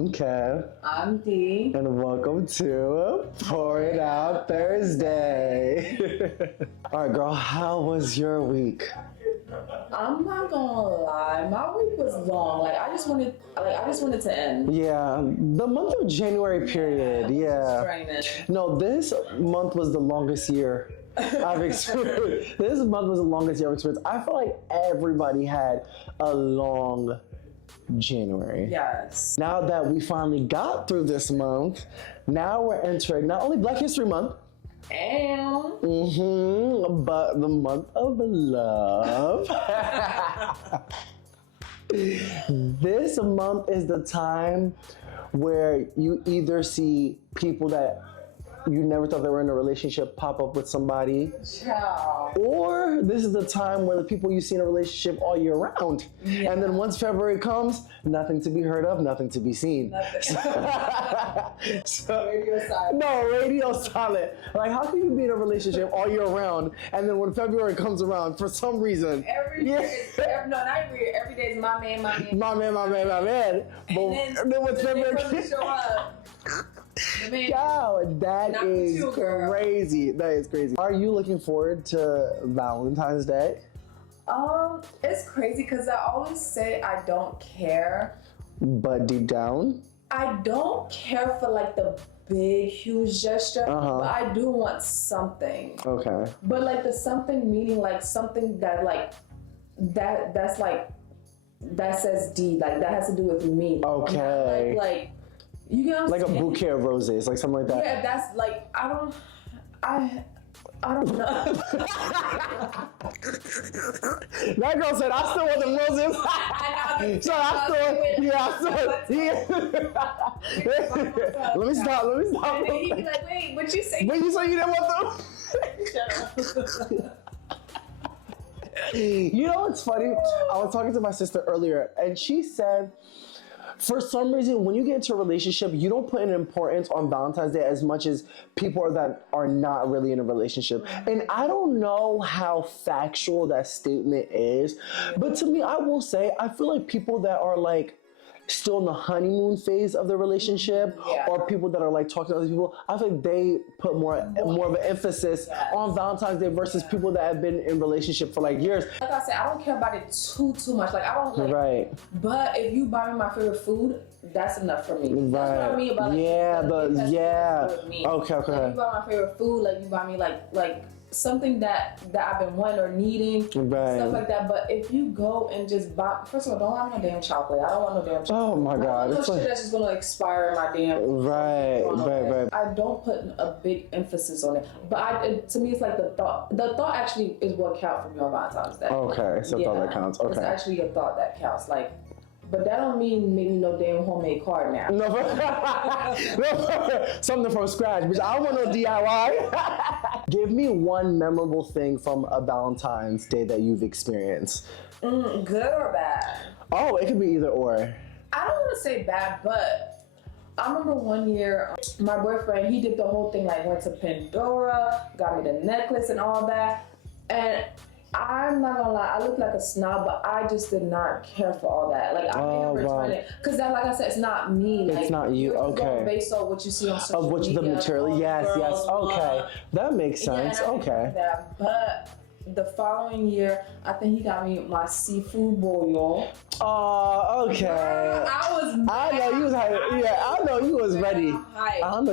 I'm Kev. I'm Dee. And welcome to Pour It Out Thursday. All right, girl, how was your week? I'm not gonna lie, my week was long. I just wanted to end. Yeah, the month of January period. Yeah. No, this month was the longest year I've experienced. This month was the longest year I've experienced. I feel like everybody had a long January. Yes. Now that we finally got through this month, now we're entering not only Black History Month, but the month of love. This month is the time where you either see people that you never thought they were in a relationship pop up with somebody. Ciao. Or this is the time where the people you see in a relationship all year round. Yeah. And then once February comes, nothing to be heard of, nothing to be seen. Radio silent. No, radio silent. Like, how can you be in a relationship all year round, and then when February comes around, for some reason, every day is my man. My man. And then when February show up. Yo, that is crazy. That is crazy. Are you looking forward to Valentine's Day? It's crazy because I always say I don't care. But deep down? I don't care for like the big, huge gesture, but I do want something. Okay. But like the something meaning like something that like, that says D, like that has to do with me. Okay. Like you know what I'm saying? A bouquet of roses, like something like that. Yeah, that's like, I don't know. That girl said, I still want the roses. So Let me stop. And then he'd be like, wait, what'd you say? Wait, you said you didn't want them? Shut up. You know what's funny? I was talking to my sister earlier, and she said, for some reason, when you get into a relationship, you don't put an importance on Valentine's Day as much as people that are not really in a relationship. And I don't know how factual that statement is, but to me, I will say, I feel like people that are like still in the honeymoon phase of the relationship, or people that are like talking to other people, I think they put more of an emphasis on Valentine's Day versus people that have been in relationship for like years. Like I said, I don't care about it too much. Like I don't like. Right. But if you buy me my favorite food, that's enough for me. Right. That's what I mean about like. Okay. Like, if you buy my favorite food, like you buy me like something that I've been wanting or needing, stuff like that. But if you go and just buy, first of all, don't have no damn chocolate. I don't want no damn chocolate. Oh my God, it's shit that's just gonna expire in my damn. Right. I don't put a big emphasis on it, but to me, it's like the thought. The thought actually is what counts for me on Valentine's Day. Okay, so thought that counts. Okay, it's actually a thought that counts. Like. But that don't mean make me no damn homemade card now. No, something from scratch, bitch. I don't want no DIY. Give me one memorable thing from a Valentine's Day that you've experienced. Good or bad? Oh, it could be either or. I don't want to say bad, but I remember one year, my boyfriend, he did the whole thing, like went to Pandora, got me the necklace and all that, and I'm not gonna lie, I look like a snob, but I just did not care for all that. Like, I made him return it. Because that, like I said, it's not me. Like, it's not you, okay. Based on what you see on social media. The material, yes, okay. That makes sense, okay. But the following year, I think he got me my seafood bouillon. Oh, okay. Girl, I know you was ready. I know you was ready. I was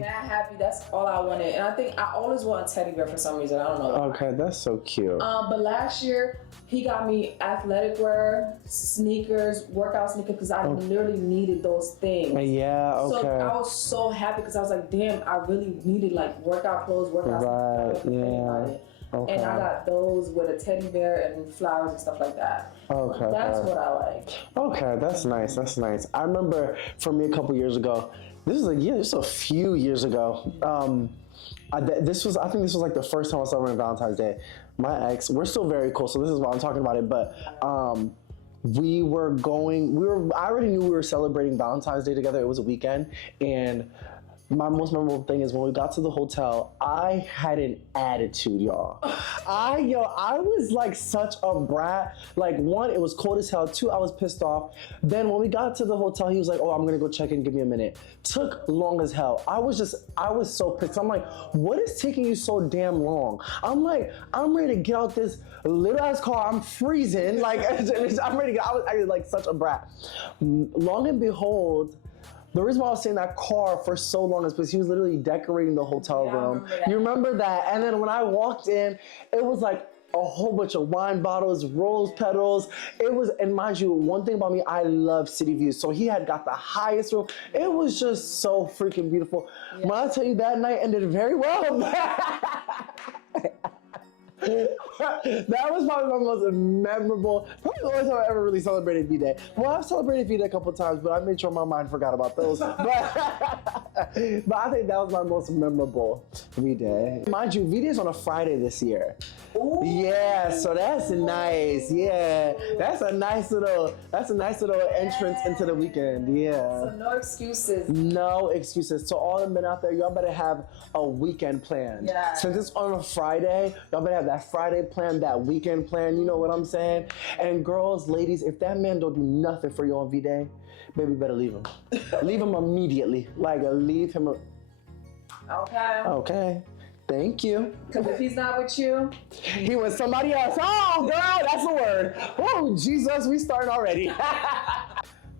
that happy. That's all I wanted. And I think I always want a teddy bear for some reason. I don't know. Okay, that's so cute. But last year, he got me athletic wear, sneakers, workout sneakers, because I literally needed those things. Yeah, okay. So I was so happy because I was like, damn, I really needed like workout clothes, workout sneakers. Okay. And I got those with a teddy bear and flowers and stuff like that. Okay. That's what I like. Okay, that's nice. I remember for me a couple years ago, this was a few years ago. I think this was like the first time I was celebrating Valentine's Day. My ex, we're still very close, so this is why I'm talking about it, but I already knew we were celebrating Valentine's Day together. It was a weekend, and my most memorable thing is when we got to the hotel, I had an attitude, y'all. I was like such a brat. Like, one, it was cold as hell. Two, I was pissed off. Then when we got to the hotel, he was like, oh, I'm gonna go check in, give me a minute. Took long as hell. I was so pissed. I'm like, what is taking you so damn long? I'm like, I'm ready to get out this little ass car. I'm freezing. Like, I'm ready to get, I was like such a brat. Long and behold, the reason why I was saying that car for so long is because he was literally decorating the hotel room. You remember that? And then when I walked in, it was like a whole bunch of wine bottles, rose petals. It was, and mind you, one thing about me, I love city views. So he had got the highest room. It was just so freaking beautiful. Yeah. When I tell you that night ended very well. That was probably my most memorable, probably the only time I ever really celebrated V-Day. Well, I've celebrated V-Day a couple times, but I made sure my mind forgot about those. But I think that was my most memorable V-Day. Mind you, V-Day is on a Friday this year. Ooh. Yeah, so that's nice. Yeah, that's a nice little entrance into the weekend. Yeah. So no excuses. No excuses. So all the men out there, y'all better have a weekend plan. Yeah. Since it's on a Friday, y'all better have that Friday plan, that weekend plan. You know what I'm saying? And girls, ladies, if that man don't do nothing for you on V-Day, baby, better leave him. Leave him immediately. Like, leave him. Okay. Okay. Thank you. Because if he's not with you, he was somebody else. Oh, girl, that's the word. Oh, Jesus, we starting already.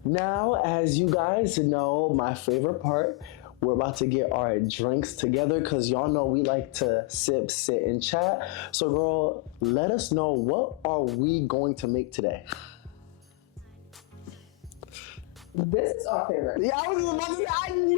Now, as you guys know, my favorite part, we're about to get our drinks together because y'all know we like to sip, sit, and chat. So, girl, let us know, what are we going to make today? This is our favorite. Yeah, I was about to say,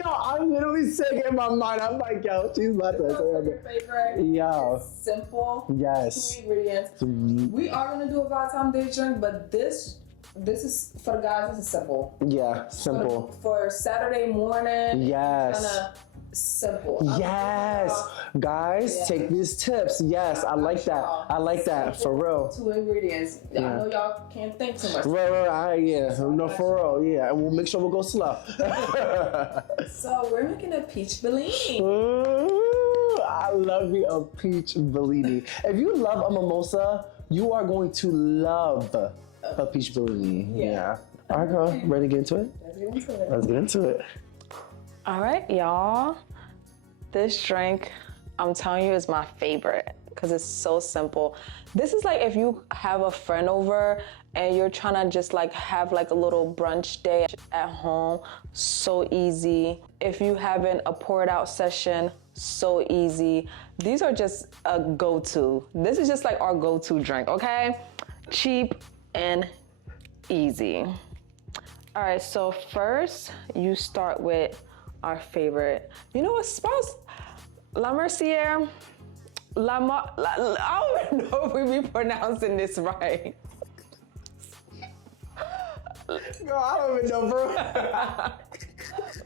I'm literally sick in my mind. I'm like, yo, she's about to say your favorite. Yeah. It's simple. Yes. 2 ingredients. We are gonna do a Valentine Day drink, but this is for the guys. This is simple. Yeah, simple. For Saturday morning. Yes. Kinda simple. Yes. Guys, take these tips. Yes, I like that. I like that. For real. 2 ingredients. I know y'all can't think too much. Right. Yeah. No, for real. Yeah. And we'll make sure we'll go slow. So we're making a peach Bellini. Ooh, I love me a peach Bellini. If you love a mimosa, you are going to love a peach Bellini. Yeah. All right, girl. Ready to get into it? Let's get into it. All right, y'all. This drink, I'm telling you, is my favorite because it's so simple. This is like if you have a friend over and you're trying to just like have like a little brunch day at home, so easy. If you having a pour it out session, so easy. These are just a go-to. This is just like our go-to drink, okay? Cheap and easy. All right, so first you start with our favorite. You know what, spouse? La Mercier. I don't even know if we be pronouncing this right. Girl, I don't even know, bro.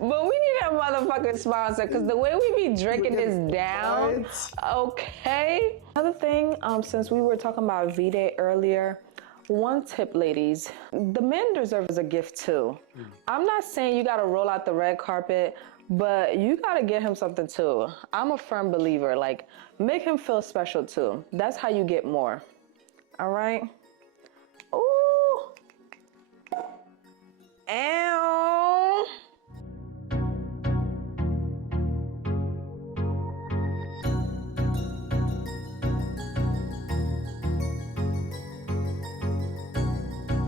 But we need a motherfucking sponsor because the way we be drinking this down, okay. Another thing, since we were talking about V-Day earlier, one tip, ladies, the men deserve a gift too. I'm not saying you gotta roll out the red carpet, but you gotta get him something too. I'm a firm believer, like, make him feel special too. That's how you get more, all right? Ooh. Ow.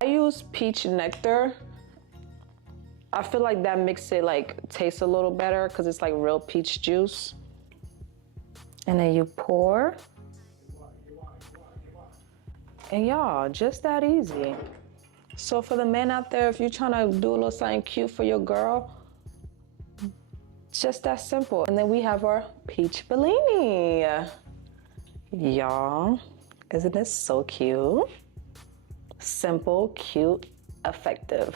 I use peach nectar. I feel like that makes it like taste a little better because it's like real peach juice. And then you pour. And y'all, just that easy. So for the men out there, if you're trying to do a little something cute for your girl, just that simple. And then we have our peach Bellini. Y'all, isn't this so cute? Simple, cute, effective.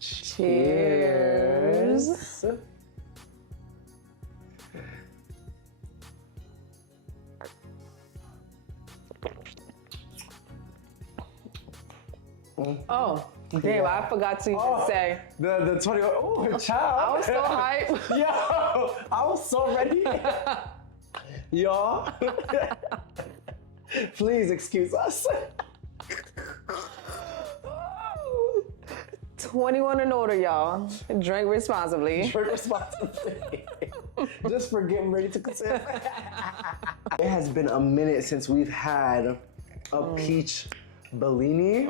Cheers. Oh, damn, I forgot to even say. The 20, oh, child. I was so hyped. Yo, I was so ready. Y'all, please excuse us. 21 and older, y'all. Drink responsibly. Drink responsibly. Just for getting ready to consent. It has been a minute since we've had a peach Bellini.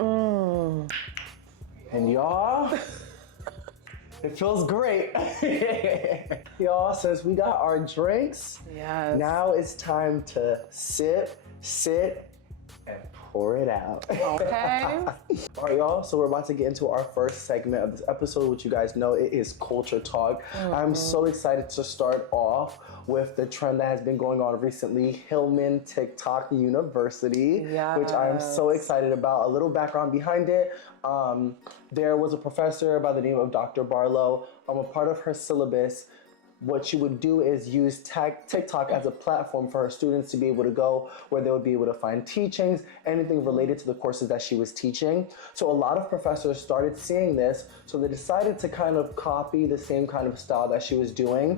And y'all, it feels great. Y'all, since we got our drinks, Yes. now it's time to sit, and pour it out. Okay. All right, y'all, so we're about to get into our first segment of this episode, which you guys know it is Culture Talk. I'm so excited to start off with the trend that has been going on recently, Hillman TikTok University, which I'm so excited about. A little background behind it. There was a professor by the name of Dr. Barlow. A part of her syllabus, what she would do is use TikTok as a platform for her students to be able to go where they would be able to find teachings, anything related to the courses that she was teaching. So a lot of professors started seeing this, so they decided to kind of copy the same kind of style that she was doing.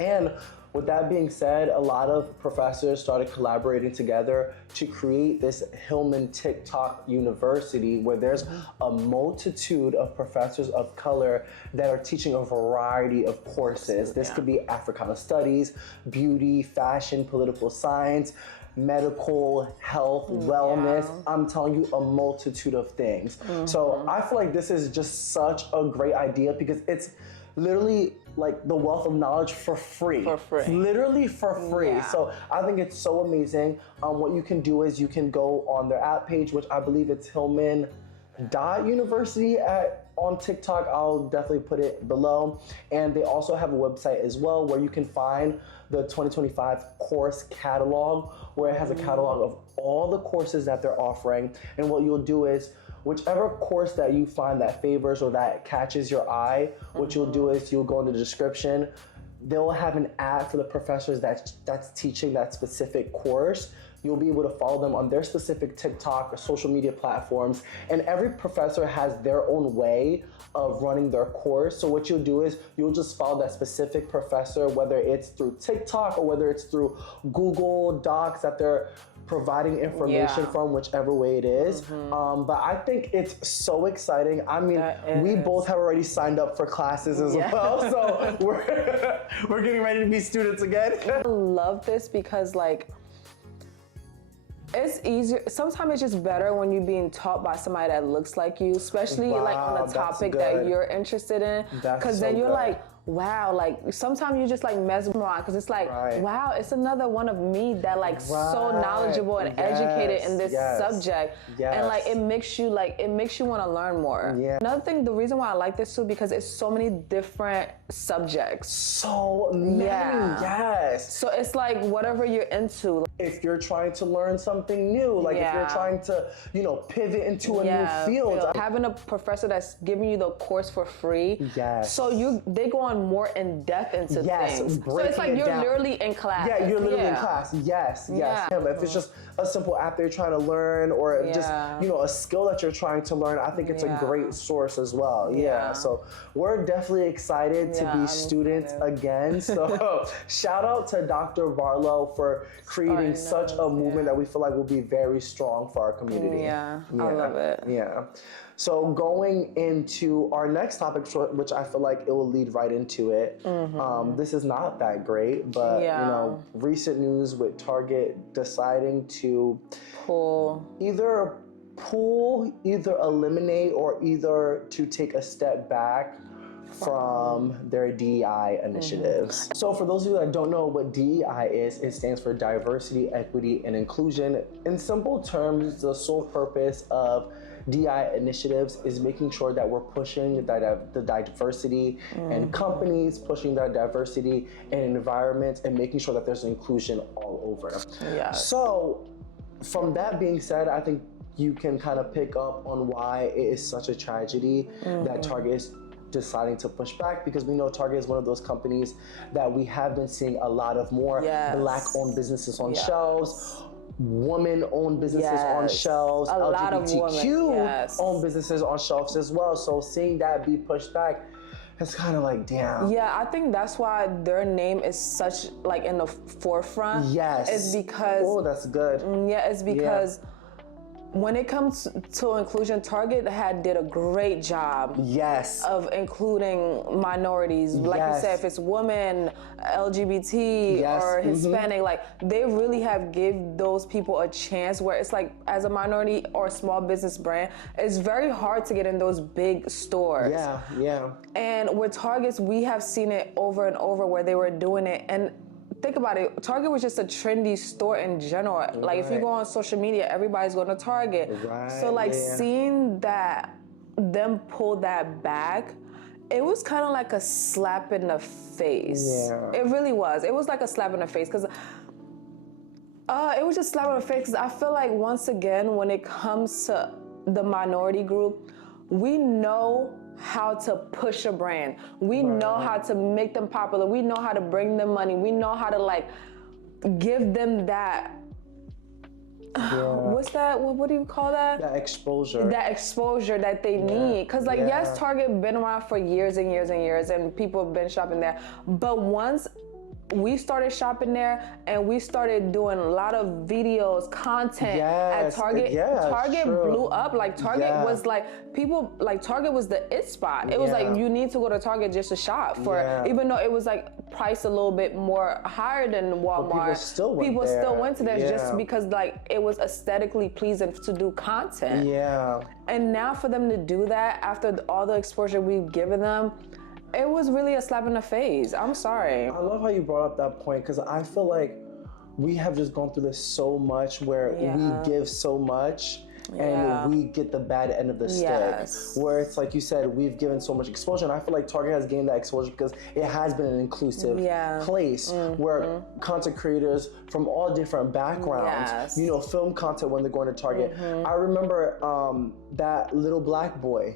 And with that being said, a lot of professors started collaborating together to create this Hillman TikTok University, where there's a multitude of professors of color that are teaching a variety of courses. This could be Africana Studies, beauty, fashion, political science, medical, health, wellness. I'm telling you, a multitude of things. So I feel like this is just such a great idea because it's literally like the wealth of knowledge for free. For free. Literally for free. Yeah. So I think it's so amazing. What you can do is you can go on their app page, which I believe it's Hillman.University on TikTok. I'll definitely put it below. And they also have a website as well where you can find the 2025 course catalog, where it has a catalog of all the courses that they're offering. And what you'll do is, whichever course that you find that favors or that catches your eye, what you'll do is you'll go in the description. They'll have an ad for the professors that's teaching that specific course. You'll be able to follow them on their specific TikTok or social media platforms. And every professor has their own way of running their course. So what you'll do is you'll just follow that specific professor, whether it's through TikTok or whether it's through Google Docs that they're providing information from, whichever way it is. But I think it's so exciting. I mean, we both have already signed up for classes as well. So we're getting ready to be students again. I love this because like, it's easier. Sometimes it's just better when you're being taught by somebody that looks like you, especially like on a topic that you're interested in. Because then you're like, wow, like sometimes you just like mesmerized because it's like, wow, it's another one of me that like so knowledgeable and educated in this subject. And like it makes you want to learn more. Another thing, the reason why I like this too, because it's so many different subjects. So many, So it's like whatever you're into. If you're trying to learn something new, like if you're trying to, pivot into a new field. Having a professor that's giving you the course for free. So they go on more in depth into things. So it's like you're literally in class. Yeah, you're literally in class. Yes. But if it's just a simple app that you're trying to learn or just, a skill that you're trying to learn, I think it's a great source as well. So we're definitely excited to be students again. So shout out to Dr. Barlow for creating such a movement that we feel like will be very strong for our community. I love it. So going into our next topic, which I feel like it will lead right into it. This is not that great, but recent news with Target deciding to either eliminate or either to take a step back from their DEI initiatives. So for those of you that don't know what DEI is, it stands for Diversity, Equity, and Inclusion. In simple terms, the sole purpose of DEI initiatives is making sure that we're pushing the diversity in companies, pushing that diversity in environments, and making sure that there's inclusion all over. So from that being said, I think you can kind of pick up on why it is such a tragedy that Target is deciding to push back, because we know Target is one of those companies that we have been seeing a lot of more Black-owned businesses on shelves. woman-owned businesses on Yes. shelves, A lot of women, yes. LGBTQ-owned businesses on shelves as well. So seeing that be pushed back, it's kind of like, damn. Yeah, I think that's why their name is such like in the forefront. Yes. It's because Oh, that's good. yeah, it's because when it comes to inclusion, Target did a great job Yes. of including minorities. Like you Yes. said, if it's women, LGBT, Yes. or Hispanic, like they really have give those people a chance where it's like as a minority or a small business brand, it's very hard to get in those big stores. Yeah, yeah. And with Targets, we have seen it over and over where they were doing it. And think about it, Target was just a trendy store in general. Like if you Right. go on social media, everybody's going to Target. Right, So like yeah. seeing them pull that back, it was kind of like a slap in the face. Yeah. It really was. It was like a slap in the face because it was just a slap in the face because I feel like once again, when it comes to the minority group, we know how to push a brand. We know how to make them popular. We know how to bring them money. We know how to like give them that. What's that? What do you call that? That exposure. That exposure that they need. Because like, yes, Target been around for years and years and years and people have been shopping there. But once we started shopping there and we started doing a lot of videos, content at Target. Target blew up. Like Target was like, people, like Target was the it spot. It was like, you need to go to Target just to shop for, even though it was like priced a little bit more higher than Walmart. But people still went to there just because like it was aesthetically pleasing to do content. Yeah. And now for them to do that after all the exposure we've given them, it was really a slap in the face. I'm sorry. I love how you brought up that point because I feel like we have just gone through this so much where we give so much and we get the bad end of the stick. Where it's like you said, we've given so much exposure, and I feel like Target has gained that exposure because it has been an inclusive place where content creators from all different backgrounds, you know, film content when they're going to Target. I remember that little black boy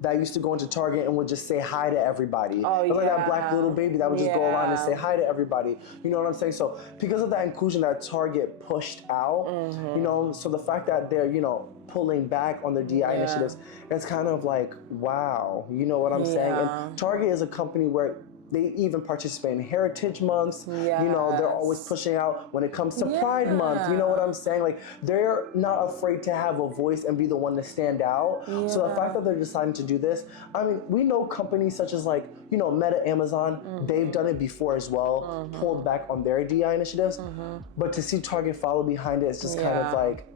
that used to go into Target and would just say hi to everybody. Oh, like that black little baby that would just go around and say hi to everybody. You know what I'm saying? So because of that inclusion that Target pushed out, you know, so the fact that they're, you know, pulling back on their DI initiatives, it's kind of like, wow, you know what I'm saying? And Target is a company where they even participate in Heritage Months. You know, they're always pushing out when it comes to Pride Month. You know what I'm saying? Like, they're not afraid to have a voice and be the one to stand out. So the fact that they're deciding to do this, I mean, we know companies such as like, you know, Meta, Amazon, they've done it before as well, pulled back on their DI initiatives. But to see Target follow behind it, it's just kind of like,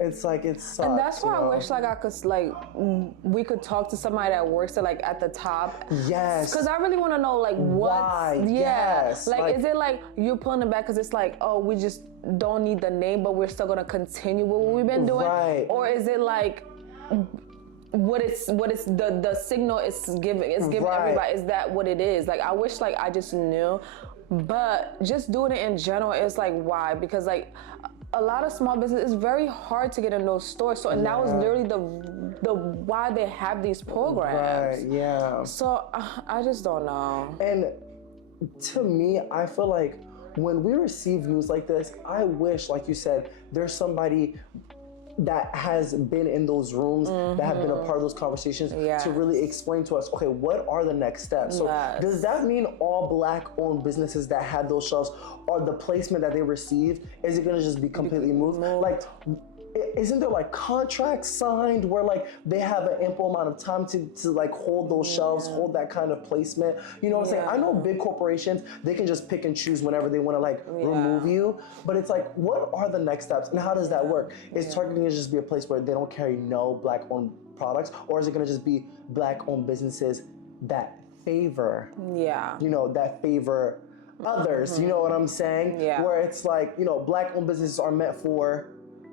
it's like it sucks. And that's why you know? I wish like I could like we could talk to somebody that works at like at the top. Yes. Because I really want to know like what. Why? Yes. Like is it like you're pulling it back because it's like, oh, we just don't need the name, but we're still gonna continue with what we've been doing? Right. Or is it like what it's the signal it's giving everybody? Is that what it is? Like I wish like I just knew, but just doing it in general, it's like why? Because like a lot of small business, it's very hard to get in those stores. So and that was literally the why they have these programs. Right, yeah. So I just don't know. And to me, I feel like when we receive news like this, I wish, like you said, there's somebody that has been in those rooms, that have been a part of those conversations to really explain to us, okay, what are the next steps? So does that mean all Black-owned businesses that had those shelves, or the placement that they received, is it gonna just be completely moved? Like, isn't there like contracts signed where like they have an ample amount of time to like hold those shelves, hold that kind of placement? You know what I'm saying? I know big corporations, they can just pick and choose whenever they want to like remove you, but it's like, what are the next steps and how does that work? Is Target gonna just be a place where they don't carry no Black-owned products, or is it gonna just be Black-owned businesses that favor, you know, that favor others? You know what I'm saying? Where it's like, you know, Black-owned businesses are meant for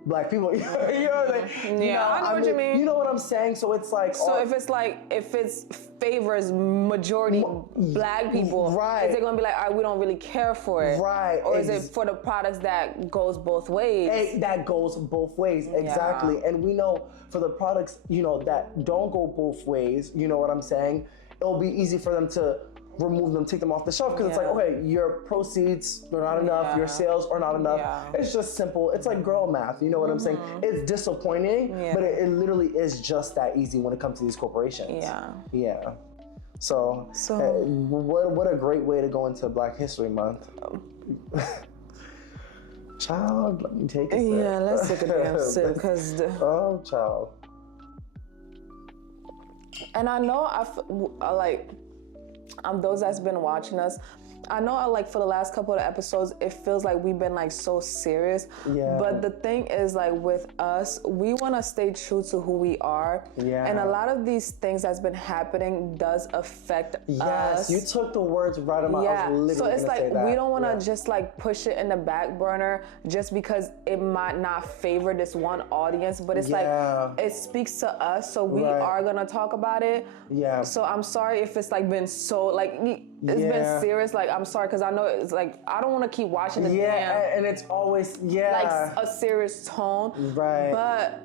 Black people. You know what I'm saying? I know what you mean. You know what I'm saying? So it's like, so if it's favors majority Black people, is it gonna be like, all right, we don't really care for it, or is it for the products that goes both ways? That goes both ways, exactly. And we know for the products, you know, that don't go both ways, you know what I'm saying? It'll be easy for them to remove them, take them off the shelf, because it's like, okay, your proceeds are not enough, your sales are not enough. It's just simple. It's like girl math, you know what I'm saying? It's disappointing, but it literally is just that easy when it comes to these corporations. Yeah. So what a great way to go into Black History Month. Child, let me take a sip. Yeah, let's take a damn sip, because oh, child. And I know those that's been watching us, I know like for the last couple of episodes, it feels like we've been like so serious. But the thing is, like with us, we want to stay true to who we are. And a lot of these things that's been happening does affect us. You took the words right out of my mouth. I was literally So it's like we don't want to just like push it in the back burner just because it might not favor this one audience, but it's like it speaks to us, so we are gonna talk about it. So I'm sorry if it's like been so like it's been serious. Like I'm sorry, because I know it's like I don't want to keep watching the and it's always like a serious tone. But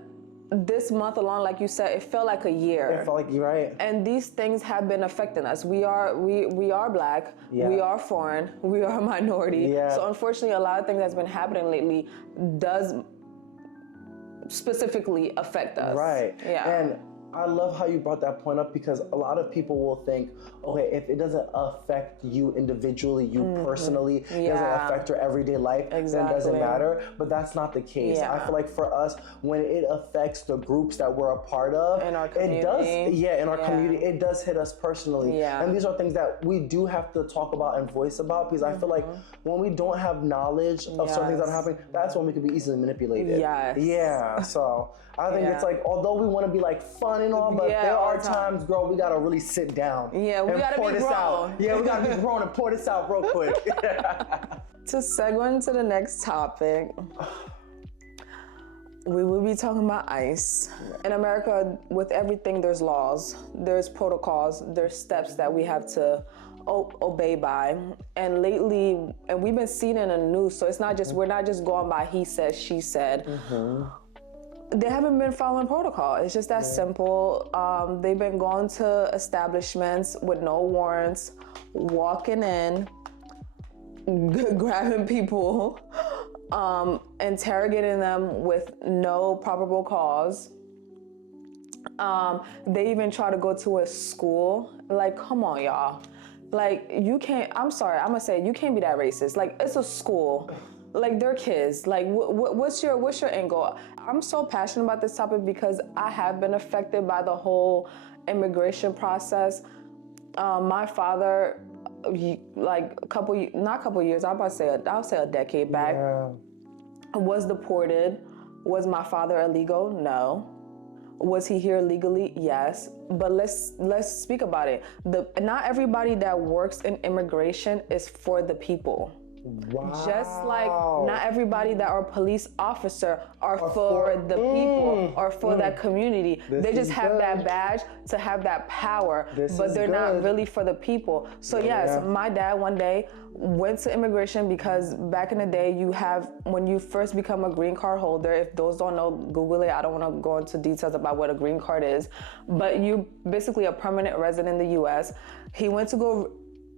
this month alone, like you said, it felt like a year. It felt like you're right. And these things have been affecting us. We are Black. We are foreign. We are a minority. So unfortunately, a lot of things that's been happening lately does specifically affect us. And I love how you brought that point up, because a lot of people will think, okay, if it doesn't affect you individually, you personally, it doesn't affect your everyday life, then it doesn't matter. But that's not the case. I feel like for us, when it affects the groups that we're a part of, in our community, it does, in our community, it does hit us personally. And these are things that we do have to talk about and voice about, because I feel like when we don't have knowledge of certain things that are happening, that's when we can be easily manipulated. So I think it's like, although we want to be like fun and all, but there are times, girl, we gotta really sit down. We gotta pour be this grown. out. We gotta be grown and pour this out real quick. To segue into the next topic, we will be talking about ICE. In America, with everything, there's laws, there's protocols, there's steps that we have to obey by. And lately, and we've been seeing it in the news, so it's not just, we're not just going by he said, she said. They haven't been following protocol. It's just that simple. They've been going to establishments with no warrants, walking in, grabbing people, interrogating them with no probable cause. They even try to go to a school. Like, come on, y'all. Like, you can't, I'm sorry, I'm gonna say, you can't be that racist. Like, it's a school. Like, they're kids. Like, what's your angle? I'm so passionate about this topic because I have been affected by the whole immigration process. My father, like not a couple years, I'll say a decade back, was deported. Was my father illegal? No. Was he here legally? Yes. But let's speak about it. Not everybody that works in immigration is for the people. Just like not everybody that are police officer are for the people or for that community. They just have that badge to have that power, but they're not really for the people. So yes, my dad one day went to immigration because back in the day, when you first become a green card holder, if those don't know, Google it. I don't want to go into details about what a green card is, but you basically a permanent resident in the US. He went to go,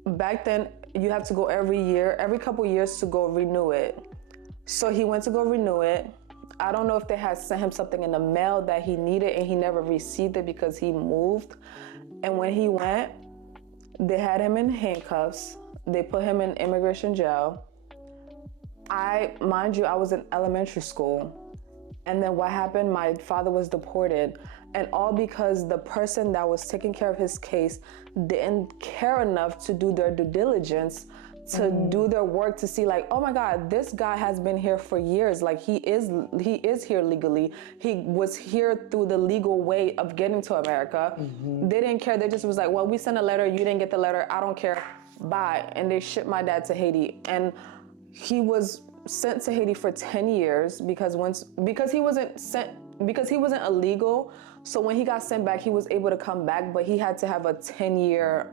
back then, you have to go every couple years to go renew it. So he went to go renew it. I don't know if they had sent him something in the mail that he needed and he never received it because he moved. And when he went, they had him in handcuffs. They put him in immigration jail. Mind you, I was in elementary school. And then what happened? My father was deported. And all because the person that was taking care of his case didn't care enough to do their due diligence, to do their work, to see like, oh my God, this guy has been here for years. Like he is here legally. He was here through the legal way of getting to America. They didn't care. They just was like, well, we sent a letter. You didn't get the letter. I don't care. Bye. And they shipped my dad to Haiti. And he was sent to Haiti for 10 years because he wasn't illegal. So when he got sent back, he was able to come back, but he had to have a 10-year,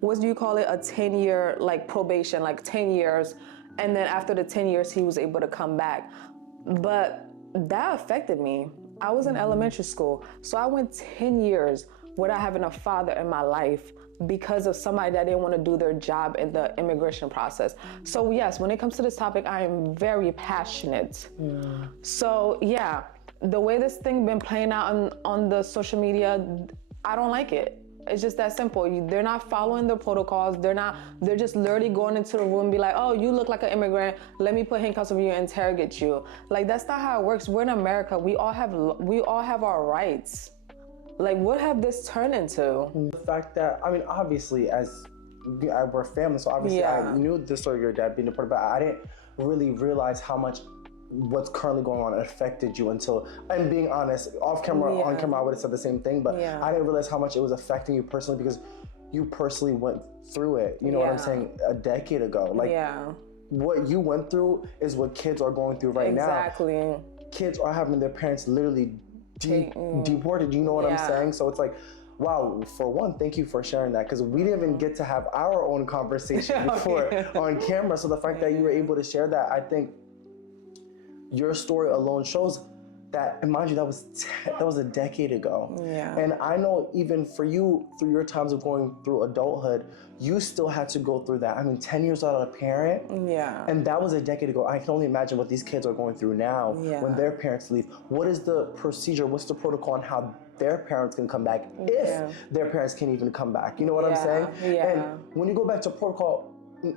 what do you call it? A 10-year like probation, like 10 years. And then after the 10 years, he was able to come back. But that affected me. I was in elementary school. So I went 10 years without having a father in my life because of somebody that didn't want to do their job in the immigration process. So yes, when it comes to this topic, I am very passionate. So yeah, the way this thing been playing out on the social media, I don't like it. It's just that simple. They're not following the protocols. They're just literally going into the room and be like, oh, you look like an immigrant. Let me put handcuffs on you and interrogate you. Like, that's not how it works. We're in America. We all have our rights. Like, what have this turned into? The fact that, I mean, obviously, as we're family, so obviously I knew the story of your dad being deported, but I didn't really realize how much what's currently going on affected you until, and being honest, off camera, on camera, I would have said the same thing, but I didn't realize how much it was affecting you personally because you personally went through it. You know what I'm saying? A decade ago. Like, what you went through is what kids are going through right now. Exactly. Kids are having their parents literally deported. You know what I'm saying? So it's like, wow, for one, thank you for sharing that because we didn't even get to have our own conversation before on camera. So the fact that you were able to share that, I think your story alone shows that, and mind you, that was a decade ago. Yeah. And I know even for you, through your times of going through adulthood, you still had to go through that. I mean, 10 years without a parent. Yeah. And that was a decade ago. I can only imagine what these kids are going through now when their parents leave. What is the procedure? What's the protocol on how their parents can come back if their parents can even come back? You know what I'm saying? Yeah. And when you go back to protocol,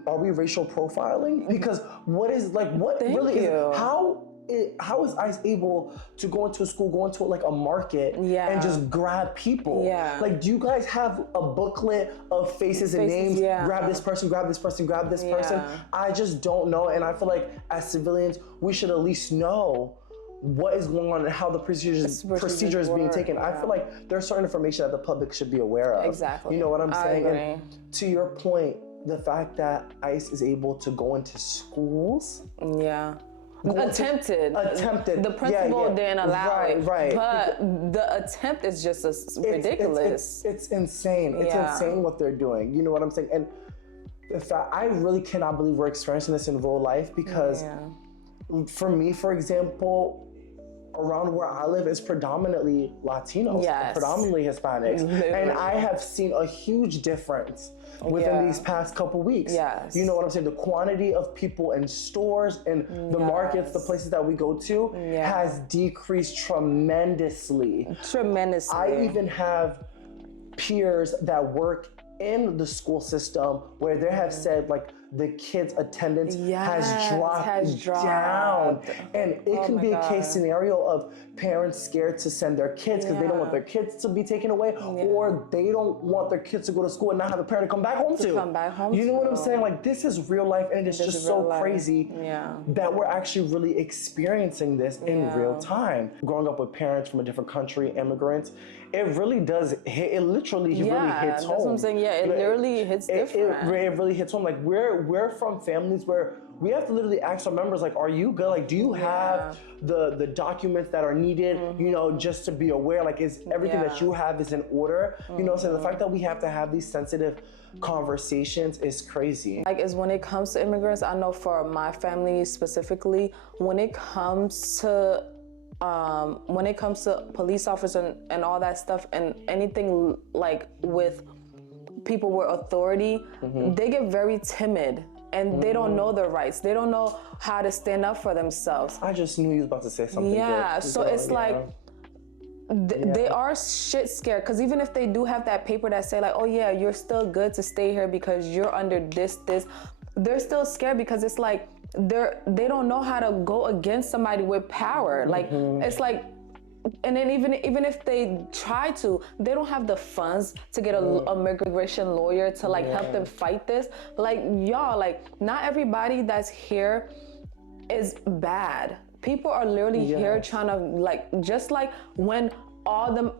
are we racial profiling? Because what is, like, what really is, how is ICE able to go into a school, go into like a market and just grab people? Yeah. Like, do you guys have a booklet of faces and names? Grab this person, grab this person, grab this person. I just don't know. And I feel like as civilians, we should at least know what is going on and how the procedure is being taken. I feel like there's certain information that the public should be aware of. Exactly. You know what I'm saying? agree. And to your point, the fact that ICE is able to go into schools. Attempted. The principal didn't allow it. Right. But the attempt is just ridiculous. It's insane. It's insane what they're doing. You know what I'm saying? And in fact, I really cannot believe we're experiencing this in real life because for me, for example, around where I live is predominantly Latinos, predominantly Hispanics. And I have seen a huge difference within these past couple weeks. You know what I'm saying? The quantity of people in stores and the markets, the places that we go to has decreased tremendously. I even have peers that work in the school system where they have said like the kids' attendance has dropped down. And it can be a case scenario of parents scared to send their kids because they don't want their kids to be taken away or they don't want their kids to go to school and not have a parent to come back home to. You know what I'm saying? Like, this is real life and it's just so crazy that we're actually really experiencing this in real time. Growing up with parents from a different country, immigrants, it really does hit, it literally really hits home. That's what I'm saying. It literally hits different. It really hits home. Like, we're from families where we have to literally ask our members, like, are you good? Like, do you have the documents that are needed, you know, just to be aware? Like, is everything that you have is in order? You know, so the fact that we have to have these sensitive conversations is crazy. Like, is when it comes to immigrants, I know for my family specifically, when it comes to police officers and all that stuff and anything like with people with authority, they get very timid and they don't know their rights. They don't know how to stand up for themselves. I just knew you was about to say something good. So it's like, they are shit scared because even if they do have that paper that say like, oh yeah, you're still good to stay here because you're under this, they're still scared because it's like, they don't know how to go against somebody with power. Like, it's like, and then even if they try to, they don't have the funds to get a immigration lawyer to like help them fight this. Like, y'all, like, not everybody that's here is bad. People are literally here trying to, like, just like when all them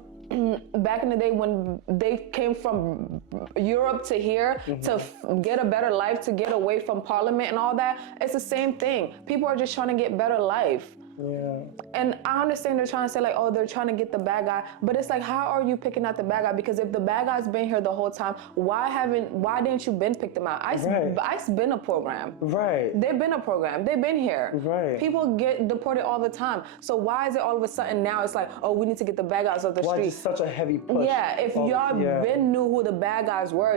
back in the day when they came from Europe to here to get a better life, to get away from Parliament and all that, it's the same thing. People are just trying to get better life. Yeah. And I understand they're trying to say like, oh, they're trying to get the bad guy, but it's like, how are you picking out the bad guy? Because if the bad guy's been here the whole time, why didn't you been pick them out? ICE been a program. Right. They've been a program. They've been here. Right. People get deported all the time. So why is it all of a sudden now it's like, oh, we need to get the bad guys off the Why street? is such a heavy push? Yeah, if y'all been knew who the bad guys were,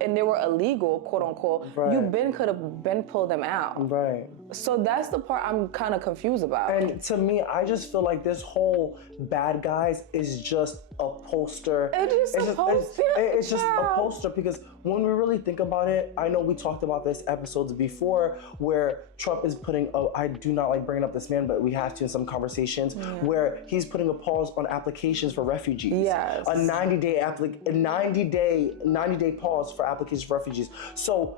and they were illegal, quote unquote, you could have been pulled them out. Right. So that's the part I'm kind of confused about. And to me, I just feel like this whole bad guys is just a poster. It's just a poster because when we really think about it, I know we talked about this episodes before where Trump is putting, I do not like bringing up this man, but we have to in some conversations, where he's putting a pause on applications for refugees. Yes. A 90-day pause for applications for refugees. So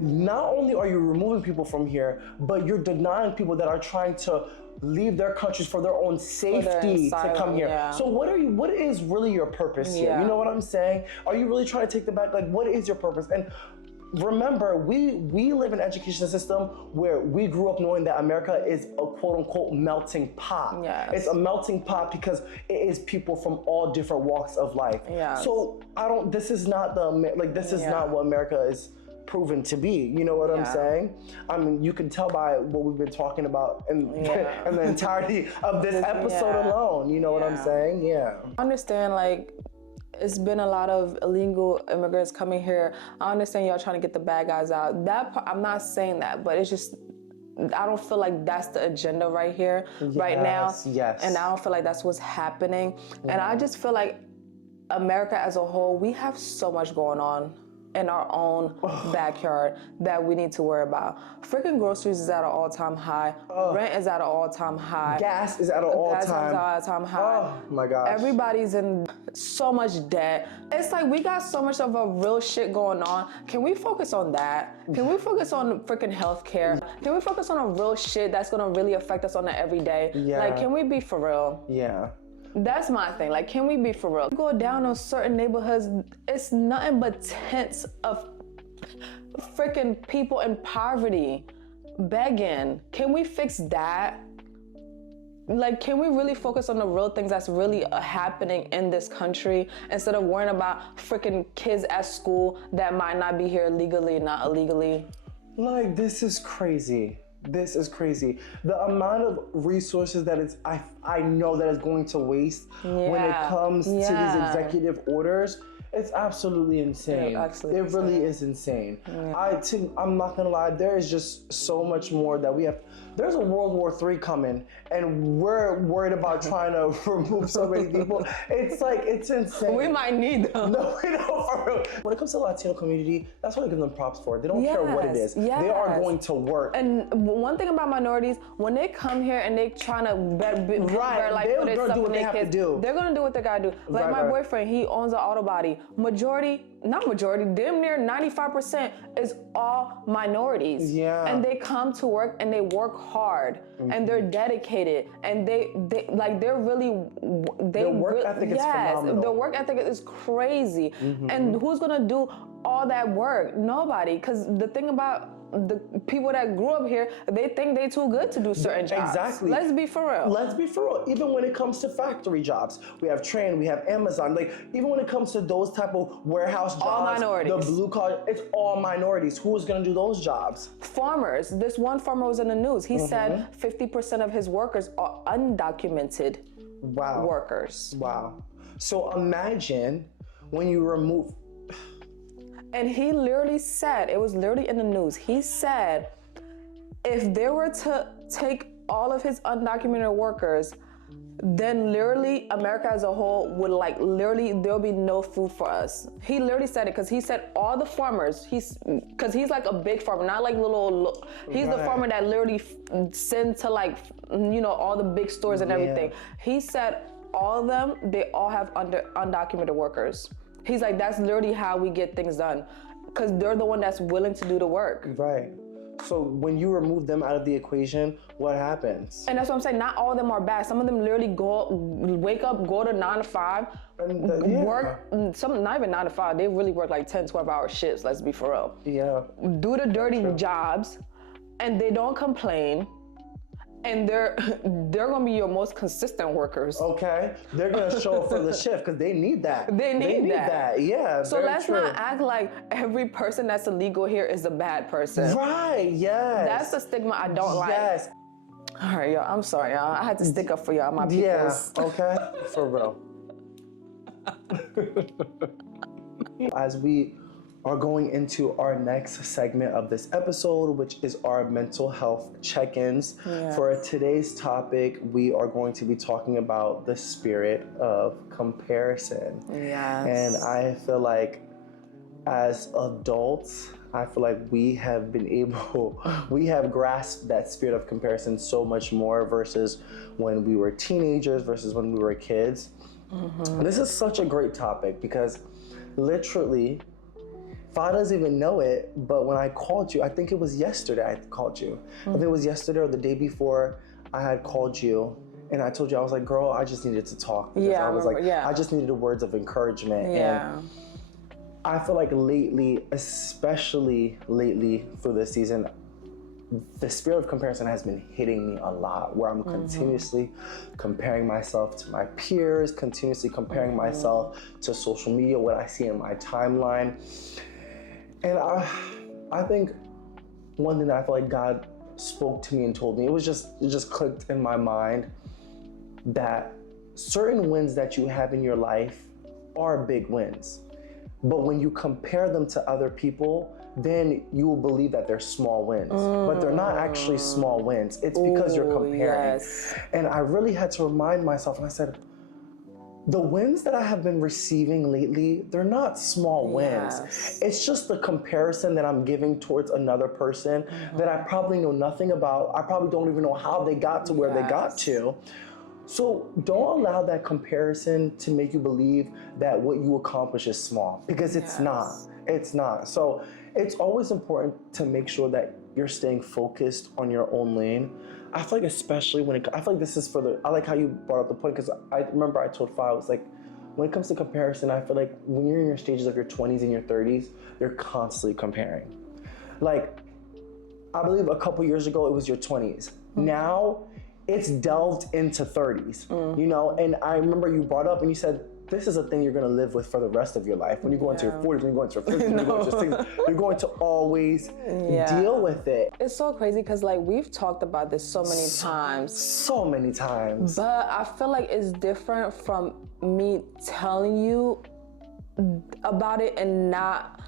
not only are you removing people from here, but you're denying people that are trying to leave their countries for their own safety to come here. Yeah. So what is really your purpose here? Yeah. You know what I'm saying? Are you really trying to take them back? Like, what is your purpose? And remember, we live in an education system where we grew up knowing that America is a quote unquote melting pot. Yes. It's a melting pot because it is people from all different walks of life. Yes. So this is not not what America is proven to be. You know what I'm saying? I mean, you can tell by what we've been talking about in the entirety of this episode alone. You know what I'm saying? Yeah. I understand, like, it's been a lot of illegal immigrants coming here. I understand y'all trying to get the bad guys out. That part, I'm not saying that, but it's just, I don't feel like that's the agenda right here, right now. Yes. And I don't feel like that's what's happening. And I just feel like America as a whole, we have so much going on in our own backyard that we need to worry about. Freaking groceries is at an all-time high. Rent is at an all-time high. Gas is at an all-time high. Oh my gosh. Everybody's in so much debt. It's like we got so much of a real shit going on. Can we focus on that? Can we focus on freaking healthcare? Can we focus on a real shit that's gonna really affect us on the everyday? Yeah. Like, can we be for real? Yeah. That's my thing. Like, can we be for real? Go down on certain neighborhoods, it's nothing but tents of freaking people in poverty, begging. Can we fix that? Like, can we really focus on the real things that's really happening in this country instead of worrying about freaking kids at school that might not be here legally, not illegally? Like, this is crazy. This is crazy. The amount of resources that I know that is going to waste when it comes to these executive orders, it's absolutely insane. Yeah, it really is insane. Yeah. I'm not gonna lie, there is just so much more that we have. There's a World War III coming, and we're worried about trying to remove so many people. It's like, it's insane. We might need them. No, we don't, for real. When it comes to the Latino community, that's what I give them props for. They don't care what it is. Yes. They are going to work. And one thing about minorities, when they come here and they trying to better life for their stuff and their kids, they're gonna do what they gotta do. Like my boyfriend, he owns an auto body. Damn near 95% is all minorities. Yeah. And they come to work and they work hard and they're dedicated and their work ethic is phenomenal. Their work ethic is crazy. And who's gonna do all that work? Nobody. Because the thing about the people that grew up here, they think they too good to do certain jobs. Exactly. Let's be for real. Even when it comes to factory jobs, we have Train, we have Amazon. Like, even when it comes to those type of warehouse jobs, all minorities. The blue collar, it's all minorities. Who is going to do those jobs? Farmers. This one farmer was in the news. He said 50% of his workers are undocumented workers. Wow. So imagine when you remove. And he literally said, it was literally in the news, he said, if they were to take all of his undocumented workers, then literally America as a whole would there'll be no food for us. He literally said it because he said all the farmers, because he's like a big farmer, not like he's the farmer that literally sends to all the big stores and everything. He said all of them, they all have undocumented workers. He's like, that's literally how we get things done, because they're the one that's willing to do the work. Right. So when you remove them out of the equation, what happens? And that's what I'm saying. Not all of them are bad. Some of them literally wake up, go to 9 to 5, work. Some not even 9 to 5. They really work like 10, 12-hour shifts. Let's be for real. Yeah. Do the dirty jobs, and they don't complain. and they're gonna be your most consistent workers. Okay, they're gonna show up for the shift because they need that. They need that. Yeah. So very let's true. not act like every person that's illegal here is a bad person. Right. Yes. That's the stigma I don't like. Yes. All right, y'all. I'm sorry, y'all. I had to stick up for y'all, my people. Yeah. Okay. For real. As we are going into our next segment of this episode, which is our mental health check-ins. Yes. For today's topic, we are going to be talking about the spirit of comparison. Yes. And I feel like as adults, I feel like we have grasped that spirit of comparison so much more versus when we were teenagers versus when we were kids. Mm-hmm. This is such a great topic because literally, Fa doesn't even know it, but when I called you, I think it was yesterday I called you. I think it was yesterday or the day before I had called you and I told you, I was like, girl, I just needed to talk. Because I was like, I just needed the words of encouragement. Yeah. And I feel like lately, especially lately through this season, the spirit of comparison has been hitting me a lot, where I'm continuously comparing myself to my peers, continuously comparing myself to social media, what I see in my timeline. And I think one thing that I feel like God spoke to me and told me, it just clicked in my mind that certain wins that you have in your life are big wins. But when you compare them to other people, then you will believe that they're small wins. But they're not actually small wins. It's because you're comparing. Yes. And I really had to remind myself, and I said, the wins that I have been receiving lately, they're not small wins. Yes. It's just the comparison that I'm giving towards another person that I probably know nothing about. I probably don't even know how they got to where they got to. So don't allow that comparison to make you believe that what you accomplish is small, because it's not. It's not. So it's always important to make sure that you're staying focused on your own lane. I feel like especially I feel like this is I like how you brought up the point, because I remember I told Fa, I was like, when it comes to comparison, I feel like when you're in your stages of your 20s and your 30s, you're constantly comparing. Like, I believe a couple years ago, it was your 20s. Now, it's delved into 30s, you know? And I remember you brought up and you said, this is a thing you're gonna live with for the rest of your life. When you go into your 40s, when you go into your 50s, when you go into your 60s, you're going to always deal with it. It's so crazy because like we've talked about this so many times. So many times. But I feel like it's different from me telling you about it and not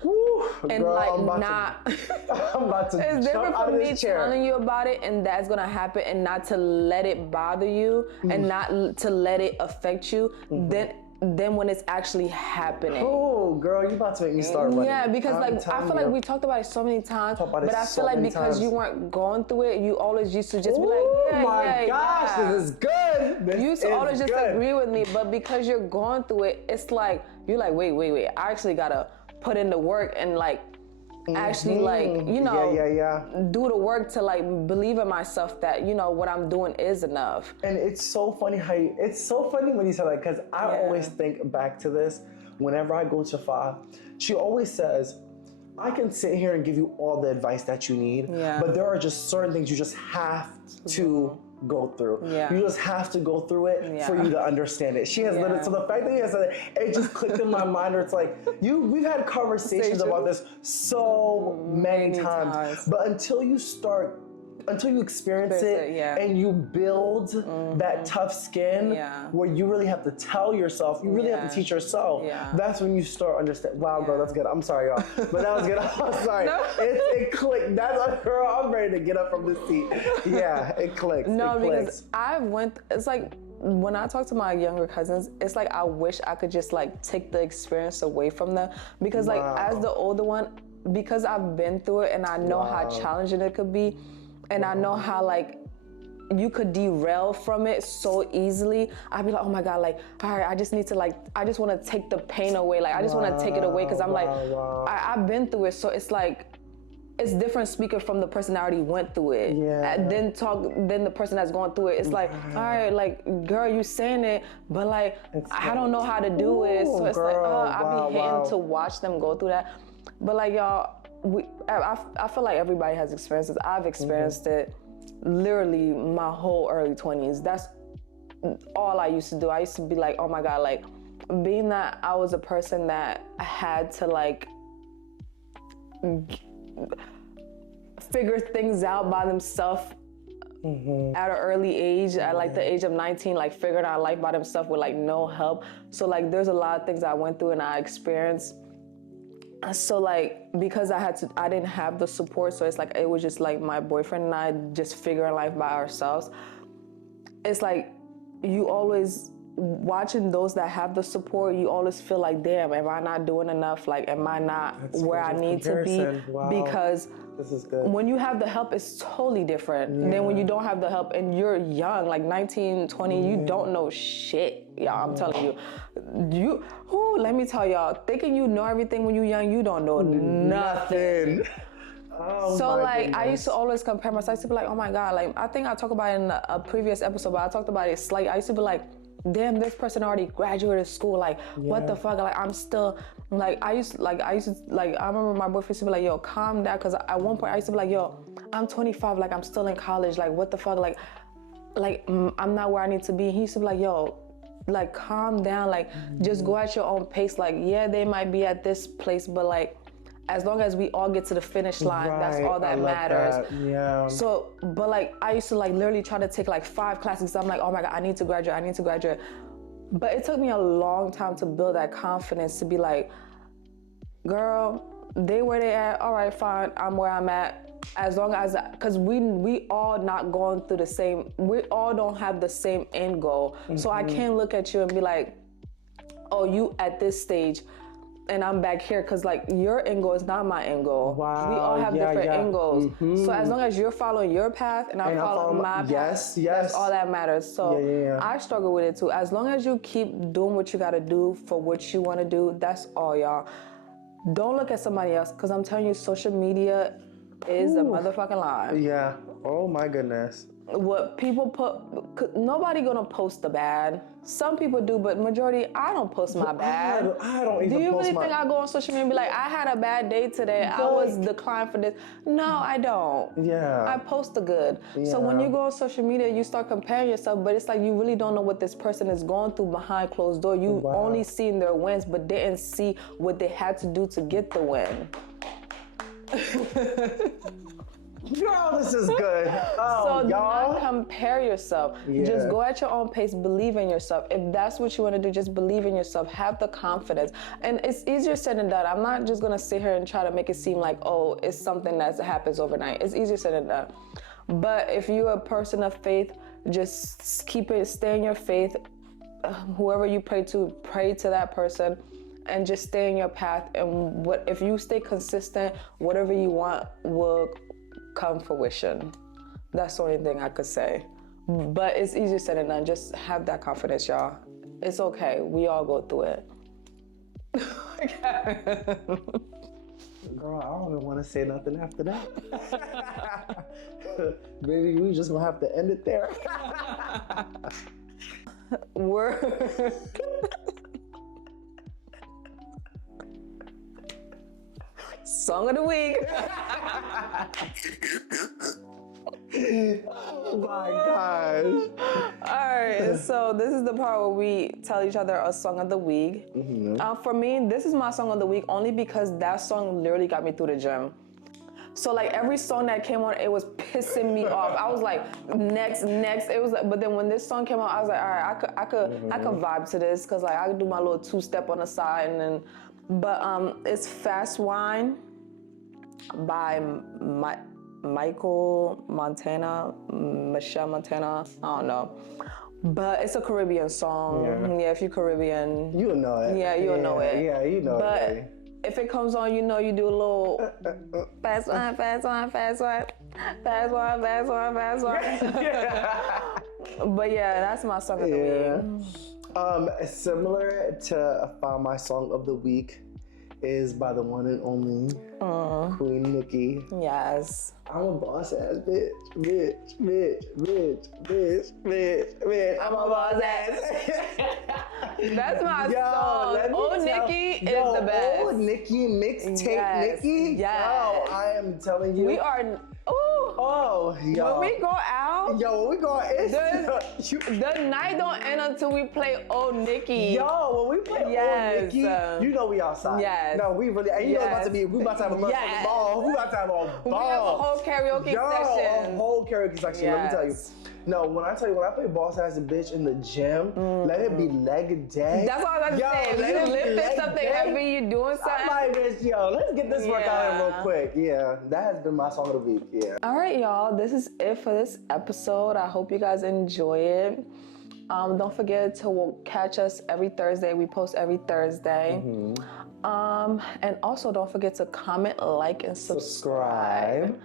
and girl, like I'm about to it's different jump out from of me this chair. telling you about it and that's gonna happen and not to let it bother you and not to let it affect you then when it's actually happening. Oh, girl, you about to make me start running. Yeah, because I'm like I feel telling like you. we talked about it so many times, Talked about it but I so feel like many because times. you weren't going through it, you always used to just be like, Oh yeah, my gosh, this is good. This you used to always just good. agree with me, but because you're going through it, it's like you're like, wait, I actually gotta put in the work and like actually like, you know, do the work to like believe in myself that, you know, what I'm doing is enough. And it's so funny it's so funny when you say that, because I always think back to this whenever I go to Fa. She always says, I can sit here and give you all the advice that you need, but there are just certain things you just have to go through. You just have to go through it for you to understand it. She has literally, so the fact that you have said it just clicked in my mind, where it's like, we've had conversations about this so many times. But until you experience it and you build that tough skin where you really have to tell yourself, you really have to teach yourself, that's when you start understanding. Wow, girl, that's good. I'm sorry, y'all. But that was good. I'm sorry. No. It clicked. That's like, girl, I'm ready to get up from this seat. Yeah, it clicks. No, it clicks. because it's like, when I talk to my younger cousins, it's like I wish I could just like take the experience away from them, because like as the older one, because I've been through it and I know how challenging it could be, and I know how like you could derail from it so easily. I'd be like, oh my God, like, all right, I just need to like, I just want to take the pain away. Like, I just want to take it away, because I'm like, I've been through it. So it's like, it's different speaking from the person that already went through it. And then the person that's going through it, it's like, all right, like, girl, you saying it, but like, I don't know how to do it. So it's like, I be hating to watch them go through that. But like, y'all, I feel like everybody has experiences. I've experienced it. literally my whole early 20s. That's all I used to do. I used to be like, oh my God, like being that I was a person that had to like figure things out by themselves at an early age, at like the age of 19, like figuring out life by themselves with like no help. So like there's a lot of things I went through and I experienced. So like because I didn't have the support, so it's like it was just like my boyfriend and I just figuring life by ourselves. It's like you always watching those that have the support, you always feel like, damn, am I not doing enough? Like, am I not where I need to be? Wow. Because this is good. When you have the help, it's totally different than when you don't have the help and you're young, like 19, 20, you don't know shit. Y'all, I'm telling you. Let me tell y'all, thinking you know everything when you're young, you don't know nothing. Oh, so like goodness. I used to always compare myself. I used to be like, oh my God, like I think I talked about it in a previous episode, but I talked about it slightly. I used to be like, damn, this person already graduated school. Like, what the fuck? Like, I'm still, like, I remember my boyfriend used to be like, yo, calm down. Cause at one point I used to be like, yo, I'm 25. Like, I'm still in college. Like, what the fuck? Like, I'm not where I need to be. He used to be like, yo, like, calm down. Like, just go at your own pace. Like, yeah, they might be at this place, but like, as long as we all get to the finish line, that's all that matters. That. Yeah. So, but like, I used to like literally try to take like 5 classes. I'm like, oh my God, I need to graduate. But it took me a long time to build that confidence to be like, girl, they where they at, all right, fine, I'm where I'm at. As long as, cause we all not going through the same, we all don't have the same end goal. So I can't look at you and be like, oh, you at this stage, and I'm back here, because like your end goal is not my end goal. Wow. We all have different end goals. So as long as you're following your path and I'm following my path, yes. that's all that matters. So I struggle with it too. As long as you keep doing what you gotta do for what you wanna do, that's all, y'all. Don't look at somebody else, because I'm telling you, social media is a motherfucking lie. Yeah. Oh my goodness. What people put, nobody gonna post the bad. Some people do, but majority, I don't post my bad. I don't even post my... Do you really think I go on social media and be like, I had a bad day today, I was declined for this? No, I don't. Yeah. I post the good. So when you go on social media, you start comparing yourself, but it's like you really don't know what this person is going through behind closed door. You only seen their wins, but didn't see what they had to do to get the win. Girl, this is good. Oh, so do y'all. not compare yourself. Just go at your own pace, believe in yourself. If that's what you want to do, just believe in yourself, have the confidence. And it's easier said than done. I'm not just gonna sit here and try to make it seem like, oh, it's something that happens overnight. It's easier said than done. But if you're a person of faith, just stay in your faith. Whoever you pray to that person, and just stay in your path. And if you stay consistent, whatever you want will come fruition. That's the only thing I could say. But it's easier said than done. Just have that confidence, y'all. It's okay. We all go through it. Girl, I don't even want to say nothing after that. Baby, we just gonna have to end it there. Song of the week. Oh my gosh. All right, so this is the part where we tell each other a song of the week. For me, this is my song of the week only because that song literally got me through the gym. So like every song that came on, it was pissing me off. I was like, next. It was like, but then when this song came out, I was like, all right, I could vibe to this, because like I could do my little 2-step on the side, and then. But it's Fast Wine by Michelle Montana, I don't know. But it's a Caribbean song. Yeah, if you're Caribbean. You'll know it. Yeah, you'll know it. Yeah, you know but it. But if it comes on, you know you do a little fast wine. But yeah, that's my song of the week. Similar to my song of the week is by the one and only Queen Nicki. Yes. I'm a boss ass bitch. I'm a boss ass. That's my song. Old Nicki is the best. Old Nicki, mixtape Nicki. Yes. Yo, I am telling you. We are. Oh, When we go out, when we go, it's the night don't end until we play Old Nikki. when we play Old Nikki, you know we outside. Yes. No, we really, and you know we about to have a motherfucking ball. We about to have a ball. We have a whole karaoke section. A whole karaoke section. Let me tell you. No, when I play Boss Ass a Bitch in the gym, let it be leg day. That's what I was about to say. Let it lift it something heavy, you doing something. I'm like, bitch, let's get this workout in real quick. Yeah, that has been my song of the week. Yeah. All right, y'all. This is it for this episode. I hope you guys enjoy it. Don't forget to catch us every Thursday. We post every Thursday. And also don't forget to comment, like, and subscribe.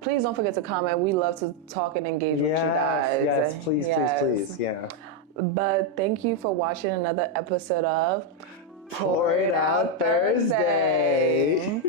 Please don't forget to comment. We love to talk and engage with you guys. Yes, please. Yeah. But thank you for watching another episode of Pour It Out Thursday.